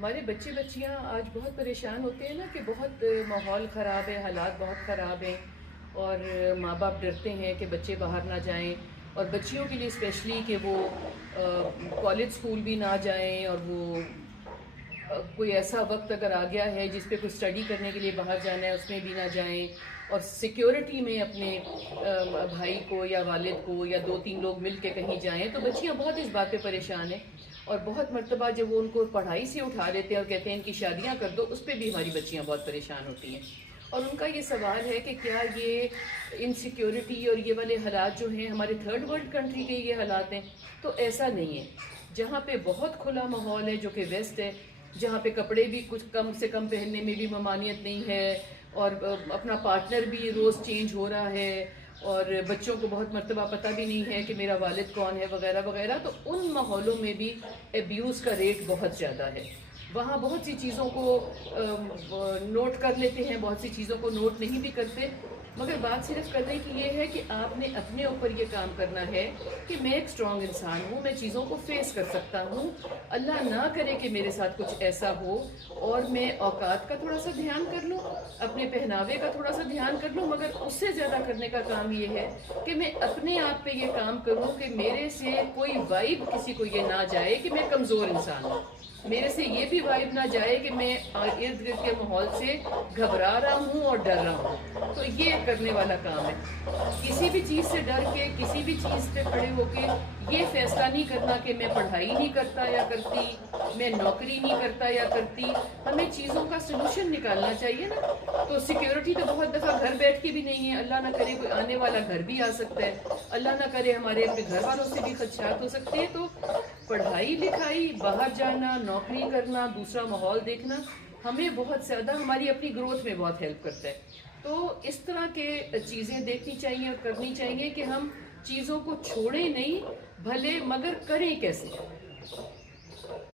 ہمارے بچے بچیاں آج بہت پریشان ہوتے ہیں نا کہ بہت ماحول خراب ہے، حالات بہت خراب ہیں، اور ماں باپ ڈرتے ہیں کہ بچے باہر نہ جائیں، اور بچیوں کے لیے اسپیشلی کہ وہ کالج اسکول بھی نہ جائیں، اور وہ کوئی ایسا وقت اگر آ گیا ہے جس پہ کوئی اسٹڈی کرنے کے لیے باہر جانا ہے اس میں بھی نہ جائیں، اور سیکیورٹی میں اپنے بھائی کو یا والد کو یا دو تین لوگ مل کے کہیں جائیں، تو بچیاں بہت اس بات پہ پریشان ہیں۔ اور بہت مرتبہ جب وہ ان کو پڑھائی سے اٹھا لیتے ہیں اور کہتے ہیں ان کی شادیاں کر دو، اس پہ بھی ہماری بچیاں بہت پریشان ہوتی ہیں۔ اور ان کا یہ سوال ہے کہ کیا یہ انسیکیورٹی اور یہ والے حالات جو ہیں ہمارے تھرڈ ورلڈ کنٹری کے یہ حالات ہیں؟ تو ایسا نہیں ہے۔ جہاں پہ بہت کھلا ماحول ہے جو کہ ویسٹ ہے، جہاں پہ کپڑے بھی کچھ کم سے کم پہننے میں بھی ممانعت نہیں ہے، اور اپنا پارٹنر بھی روز چینج ہو رہا ہے، اور بچوں کو بہت مرتبہ پتہ بھی نہیں ہے کہ میرا والد کون ہے وغیرہ وغیرہ، تو ان ماحولوں میں بھی ایبیوز کا ریٹ بہت زیادہ ہے۔ وہاں بہت سی چیزوں کو نوٹ کر لیتے ہیں، بہت سی چیزوں کو نوٹ نہیں بھی کرتے، مگر بات صرف کرنے کی یہ ہے کہ آپ نے اپنے اوپر یہ کام کرنا ہے کہ میں ایک اسٹرانگ انسان ہوں، میں چیزوں کو فیس کر سکتا ہوں، اللہ نہ کرے کہ میرے ساتھ کچھ ایسا ہو، اور میں اوقات کا تھوڑا سا دھیان کر لوں، اپنے پہناوے کا تھوڑا سا دھیان کر لوں، مگر اس سے زیادہ کرنے کا کام یہ ہے کہ میں اپنے آپ پہ یہ کام کروں کہ میرے سے کوئی وائب کسی کو یہ نہ جائے کہ میں کمزور انسان ہوں، میرے سے یہ بھی وائب نہ جائے کہ میں ارد گرد کے ماحول سے گھبرا رہا ہوں اور ڈر رہا ہوں۔ تو یہ کرنے والا کام ہے۔ کسی بھی چیز سے ڈر کے، کسی بھی چیز پہ کھڑے ہو کے یہ فیصلہ نہیں کرنا کہ میں پڑھائی نہیں کرتا یا کرتی، میں نوکری نہیں کرتا یا کرتی۔ ہمیں چیزوں کا سلوشن نکالنا چاہیے نا۔ تو سیکیورٹی تو بہت دفعہ گھر بیٹھ کے بھی نہیں ہے، اللہ نہ کرے کوئی آنے والا گھر بھی آ سکتا ہے، اللہ نہ کرے ہمارے اپنے گھر والوں سے بھی خدشات ہو سکتے ہیں۔ تو پڑھائی لکھائی، باہر جانا، نوکری کرنا، دوسرا ماحول دیکھنا ہمیں بہت زیادہ ہماری اپنی گروتھ میں بہت ہیلپ کرتا ہے۔ تو اس طرح کے چیزیں دیکھنی چاہیے اور کرنی چاہیے کہ ہم چیزوں کو چھوڑیں نہیں، بھلے، مگر کریں کیسے۔